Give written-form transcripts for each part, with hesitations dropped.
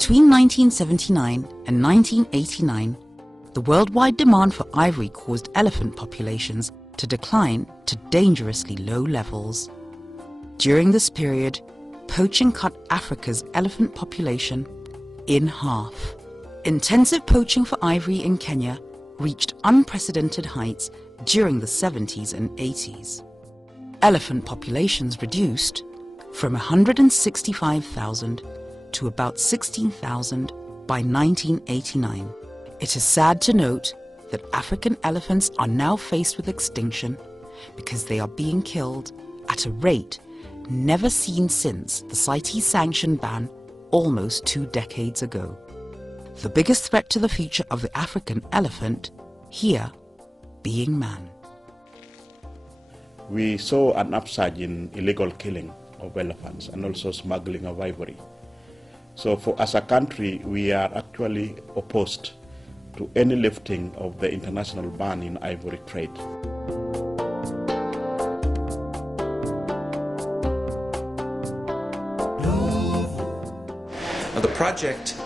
Between 1979 and 1989, the worldwide demand for ivory caused elephant populations to decline to dangerously low levels. During this period, poaching cut Africa's elephant population in half. Intensive poaching for ivory in Kenya reached unprecedented heights during the 70s and 80s. Elephant populations reduced from 165,000 to about 16,000 by 1989. It is sad to note that African elephants are now faced with extinction because they are being killed at a rate never seen since the CITES-sanctioned ban almost 2 decades ago. The biggest threat to the future of the African elephant here being man. We saw an upsurge in illegal killing of elephants and also smuggling of ivory. So as a country, we are actually opposed to any lifting of the international ban in ivory trade. Now, the project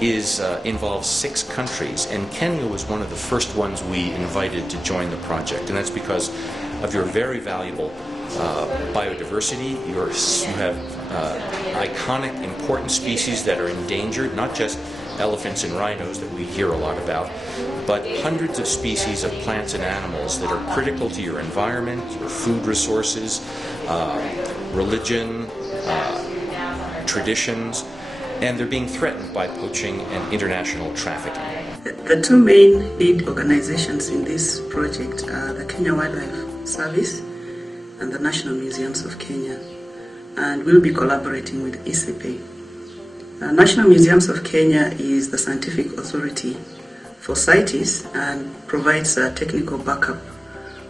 involves 6 countries, and Kenya was one of the first ones we invited to join the project, and that's because of your very valuable biodiversity. You have iconic, important species that are endangered, not just elephants and rhinos that we hear a lot about, but hundreds of species of plants and animals that are critical to your environment, your food resources, religion, traditions, and they're being threatened by poaching and international trafficking. The 2 main lead organizations in this project are the Kenya Wildlife Service and the National Museums of Kenya, and we'll be collaborating with ICP. National Museums of Kenya is the scientific authority for CITES and provides a technical backup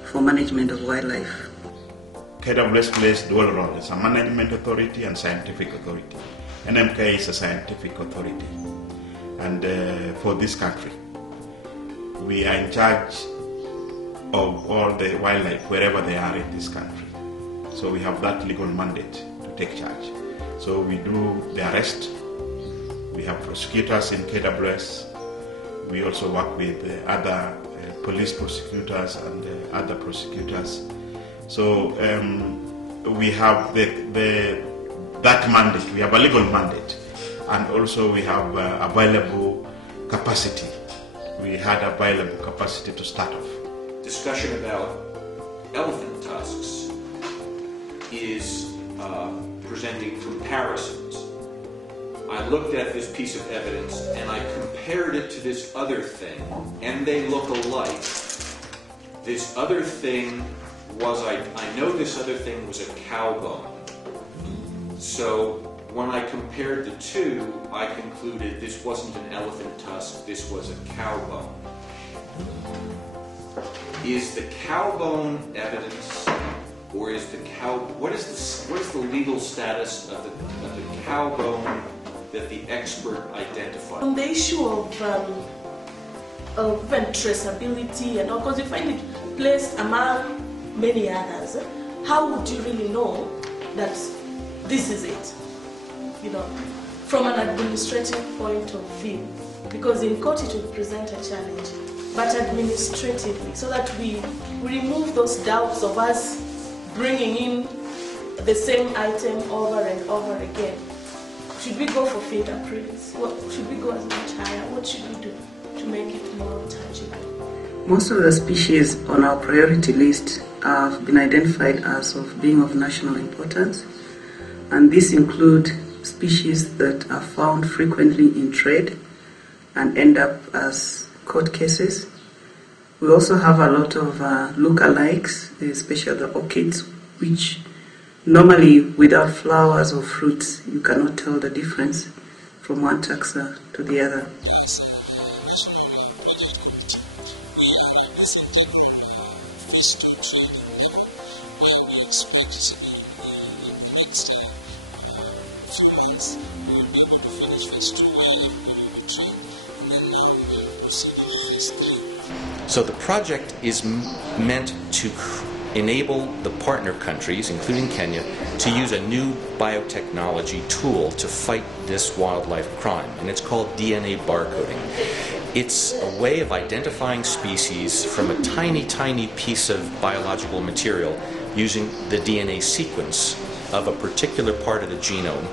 for management of wildlife. KWS plays dual role as a management authority and scientific authority. NMK is a scientific authority, and for this country, we are in charge of all the wildlife wherever they are in this country. So we have that legal mandate to take charge. So we do the arrest. We have prosecutors in KWS. We also work with other police prosecutors and other prosecutors. So we have that mandate. We have a legal mandate, and also we have available capacity. We had available capacity to start off. Discussion about elephant tusks is presenting comparisons. I looked at this piece of evidence and I compared it to this other thing, and they look alike. This other thing was, I know this other thing was a cow bone. So when I compared the two, I concluded this wasn't an elephant tusk, this was a cow bone. Is the cow bone evidence, or is the cow? What is the legal status of the cow bone that the expert identified? On the issue of traceability and all, because you find it placed among many others, how would you really know that this is it? You know, from an administrative point of view, because in court it would present a challenge, but administratively, so that we remove those doubts of us bringing in the same item over and over again. Should we go for fingerprints? Should we go as much higher? What should we do to make it more tangible? Most of the species on our priority list have been identified as of being of national importance, and these include species that are found frequently in trade and end up as court cases. We also have a lot of lookalikes, especially the orchids, which normally without flowers or fruits you cannot tell the difference from one taxa to the other. So the project is meant to enable the partner countries, including Kenya, to use a new biotechnology tool to fight this wildlife crime, and it's called DNA barcoding. It's a way of identifying species from a tiny, tiny piece of biological material using the DNA sequence of a particular part of the genome.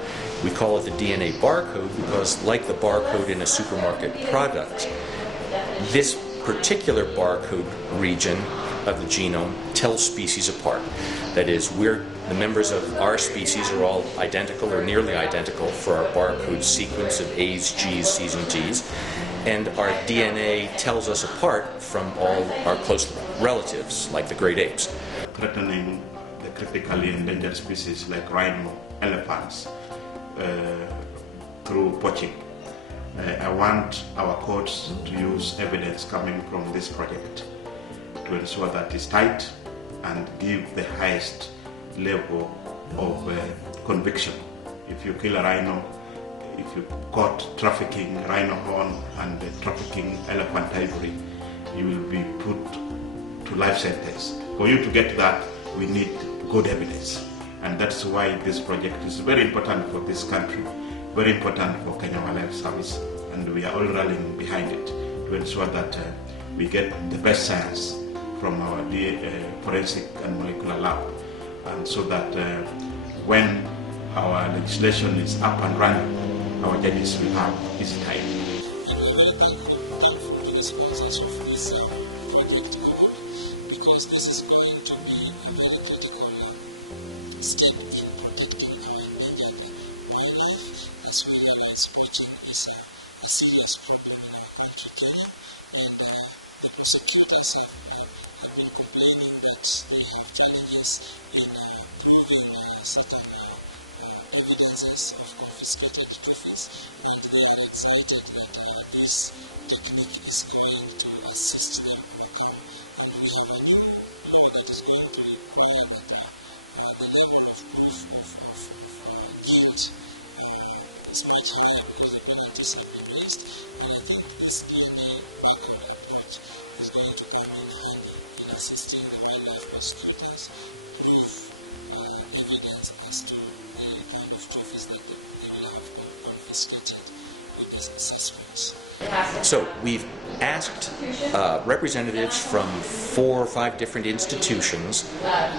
We call it the DNA barcode because, like the barcode in a supermarket product, this particular barcode region of the genome tells species apart. That is, the members of our species are all identical or nearly identical for our barcode sequence of A's, G's, C's, and G's. And our DNA tells us apart from all our close relatives, like the great apes. Threatening the critically endangered species like rhino, elephants, through poaching. I want our courts to use evidence coming from this project to ensure that it's tight and give the highest level of conviction. If you kill a rhino, if you caught trafficking rhino horn and trafficking elephant ivory, you will be put to life sentence. For you to get that, we need good evidence. And that's why this project is very important for this country, very important for Kenya Wildlife Service, and we are all rallying behind it to ensure that we get the best science from our forensic and molecular lab, and so that when our legislation is up and running, our judges will have easy time. Because this is going to be a very critical step in protecting our endangered wildlife, as well as poaching is a serious problem in our country, Kenya, and the prosecutors have been complaining that they have challenges in proving certain evidences of confiscated trophies, and they are excited that this technique is going to assist them overcome. And we have a new law that is going to require that the level of proof of guilt is much higher because the penalties have been raised. And I think this DNA barcode approach is going to come in handy in assisting the wildlife prosecutors prove evidence as to the kind of trophies that they will have confiscated with these assessments. So we've asked representatives from 4 or 5 different institutions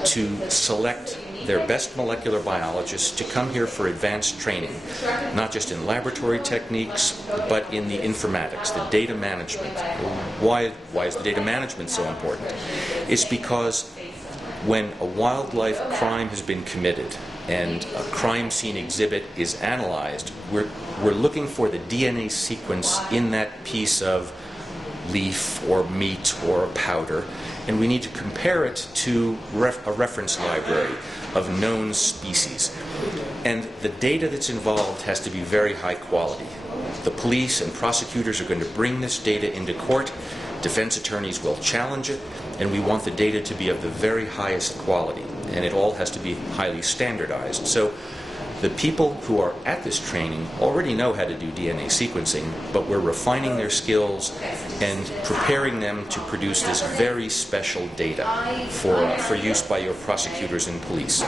to select their best molecular biologists to come here for advanced training, not just in laboratory techniques, but in the informatics, the data management. Why is the data management so important? It's because when a wildlife crime has been committed and a crime scene exhibit is analyzed, we're looking for the DNA sequence in that piece of leaf or meat or powder, and we need to compare it to a reference library of known species. And the data that's involved has to be very high quality. The police and prosecutors are going to bring this data into court, defense attorneys will challenge it, and we want the data to be of the very highest quality, and it all has to be highly standardized. So the people who are at this training already know how to do DNA sequencing, but we're refining their skills and preparing them to produce this very special data for use by your prosecutors and police.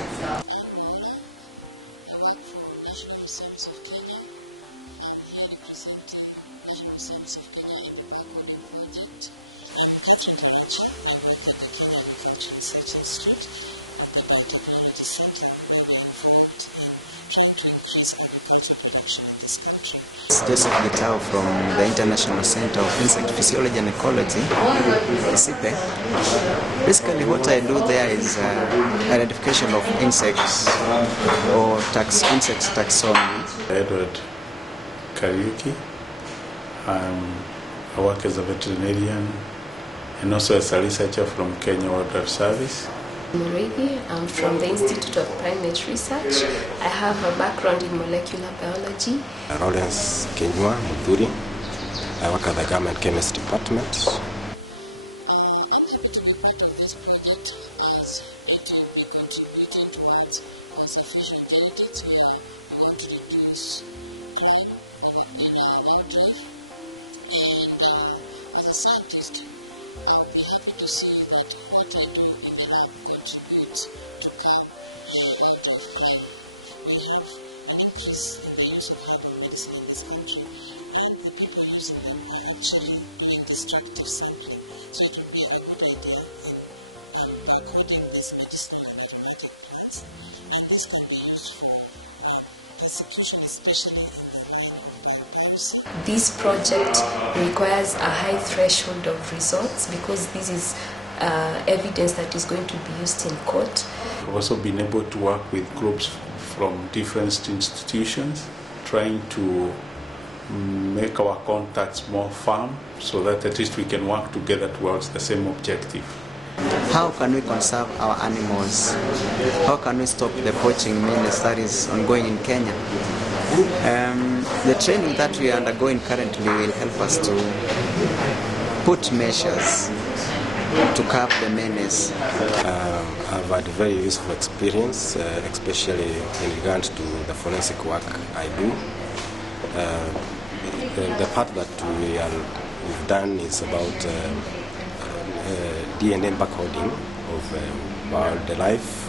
Joseph Gitao from the International Center of Insect Physiology and Ecology, ICIPE. Basically what I do there is identification of insects or insect taxonomy. Edward Kariuki. I work as a veterinarian and also as a researcher from Kenya Wildlife Service. I'm from the Institute of Primate Research. I have a background in molecular biology. Lawrence Kenywa Mudhuri. I work at the Government Chemist Department. this project requires a high threshold of results because this is evidence that is going to be used in court. We've also been able to work with groups from different institutions, trying to make our contacts more firm so that at least we can work together towards the same objective. How can we conserve our animals? How can we stop the poaching menace that is ongoing in Kenya? The training that we are undergoing currently will help us to put measures to curb the menace. I've had very useful experience, especially in regard to the forensic work I do. The part that we've done is about DNA barcoding of wildlife.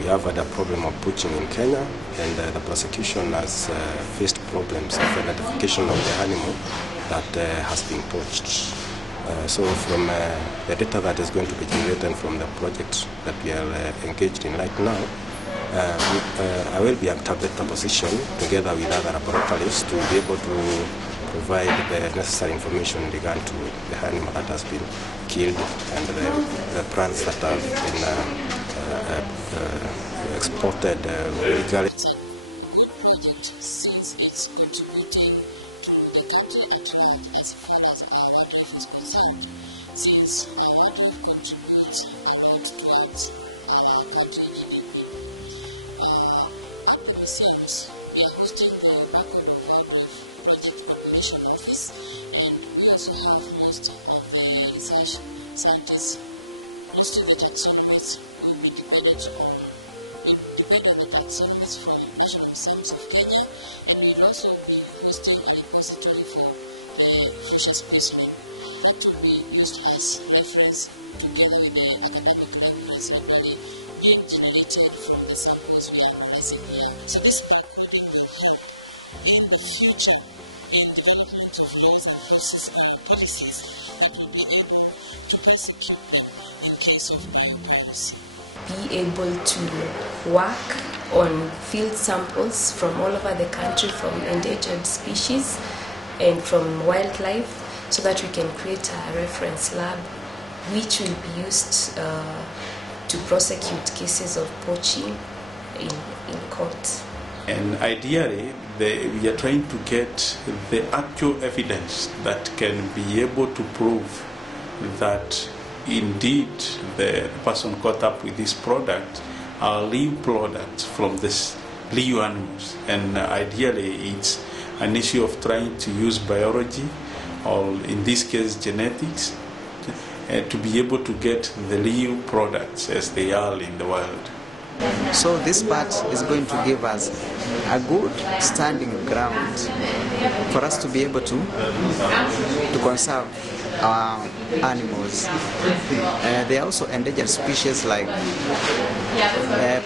We have had a problem of poaching in Kenya, and the prosecution has faced problems of identification of the animal that has been poached. So from the data that is going to be generated from the project that we are engaged in right now, I will be at a better position together with other laboratories to be able to provide the necessary information in regard to the animal that has been killed and the plants that have been exported illegally. Be able to work on field samples from all over the country, from endangered species and from wildlife, so that we can create a reference lab which will be used to prosecute cases of poaching in court. And ideally, we are trying to get the actual evidence that can be able to prove that indeed the person caught up with this product are live products from this live animals. And ideally, it's an issue of trying to use biology, or in this case genetics, to be able to get the live products as they are in the wild. So this part is going to give us a good standing ground for us to be able to conserve our animals. There are also endangered species like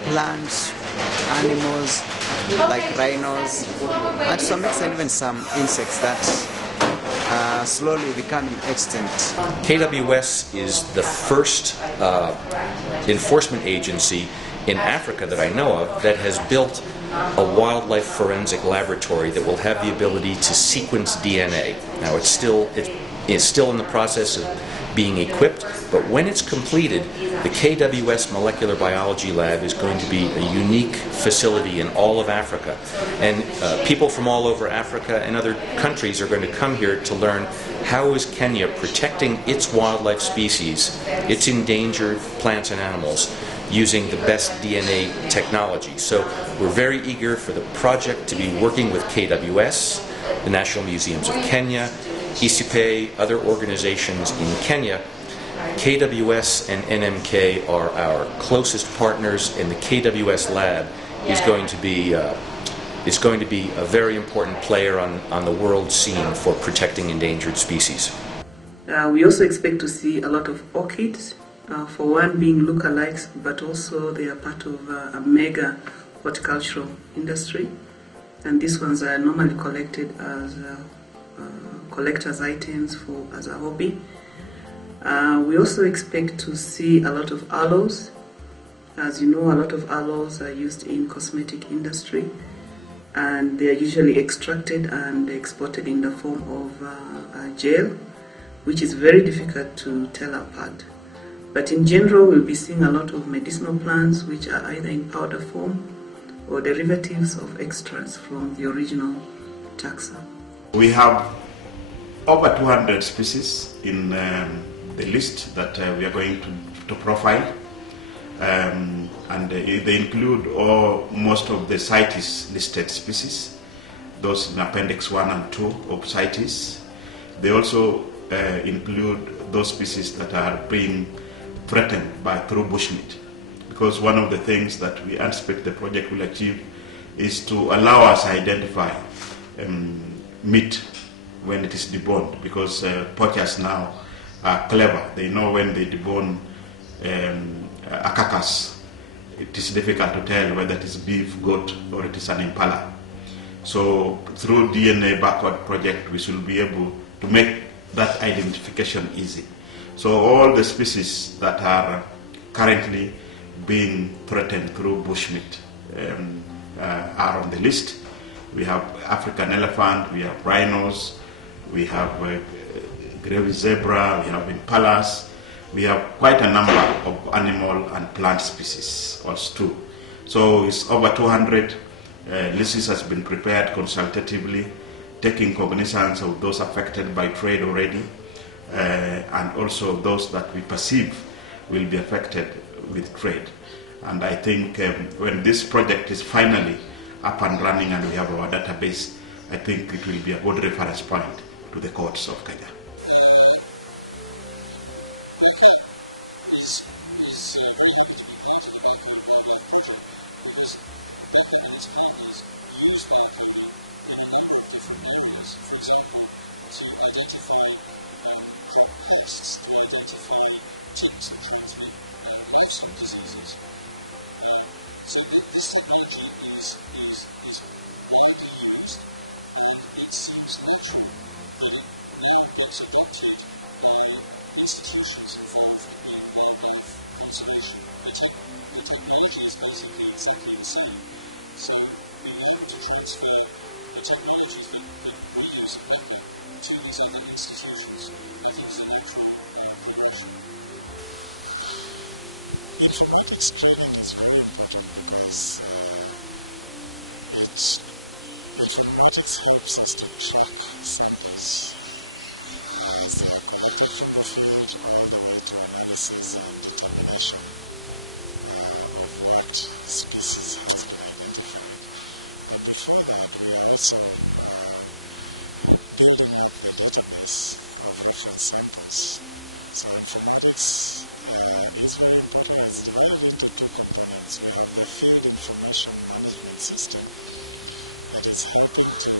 plants, animals like rhinos, and to some extent even some insects that are slowly becoming extinct. KWS is the first enforcement agency in Africa that I know of that has built a wildlife forensic laboratory that will have the ability to sequence DNA. Now it's still in the process of being equipped, but when it's completed, the KWS Molecular Biology Lab is going to be a unique facility in all of Africa. And people from all over Africa and other countries are going to come here to learn how is Kenya protecting its wildlife species, its endangered plants and animals, using the best DNA technology. So we're very eager for the project to be working with KWS, the National Museums of Kenya, ISIPE, other organizations in Kenya. KWS and NMK are our closest partners, and the KWS lab is going to be a very important player on the world scene for protecting endangered species. We also expect to see a lot of orchids, for one being lookalikes, but also they are part of a mega horticultural industry, and these ones are normally collected as collector's items as a hobby. We also expect to see a lot of aloes. As you know, a lot of aloes are used in cosmetic industry, and they are usually extracted and exported in the form of gel, which is very difficult to tell apart. But in general, we'll be seeing a lot of medicinal plants which are either in powder form or derivatives of extracts from the original taxa. We have over 200 species in the list that we are going to profile, and they include most of the CITES listed species, those in Appendix 1 and 2 of CITES. They also include those species that are being threatened through bushmeat, because one of the things that we anticipate the project will achieve is to allow us to identify meat when it is deboned, because poachers now are clever. They know when they debone a carcass, it is difficult to tell whether it is beef, goat, or it is an impala. So through DNA Barcode project, we should be able to make that identification easy. So all the species that are currently being threatened through bushmeat are on the list. We have African elephant, we have rhinos, we have gray zebra, we have impalas. We have quite a number of animal and plant species also too. So it's over 200. List has been prepared consultatively, taking cognizance of those affected by trade already, and also those that we perceive will be affected with trade. And I think when this project is finally up and running and we have our database, I think it will be a good reference point to the courts of Kenya. Informatics training is very important because informatics helps us to track studies as they are quality from the field all the way to analysis and determination of what species has been identified. But before that, we are also building up a database of reference samples. So informatics is very important. It's divided into two components. We have the field information management system that is helping to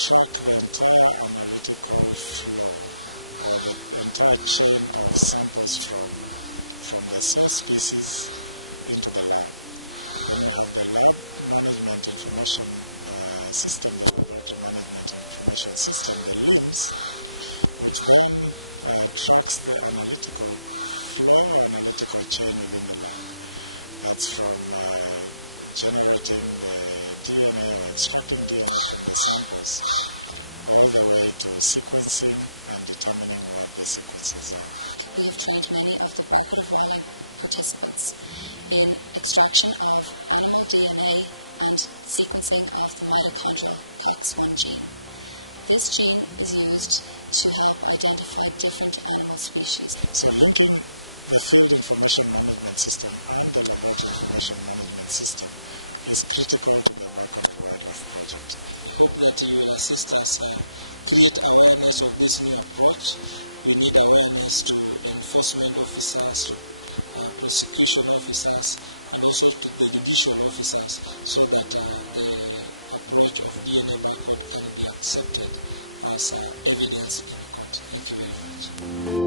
track and improve and track those samples from the source species into the lab. Management information system, management information system lives, which then tracks the analytical chain. That's from generating DNA and extracting data from the samples all the way to sequencing and determining what the sequences are. We have trained many of the worldwide participants in extraction of viral DNA and sequencing of the mitochondrial PAX1 gene. This gene is used to help identify different animal species. So linking the field information management system and the remote information management system is critical to the work of the wildlife project. To assist us create awareness of this new approach, we need awareness to enforcement officers, to prosecution officers, and also to education officers, so that the approach of DNA Barcode can be accepted as evidence in the court. Thank you very much.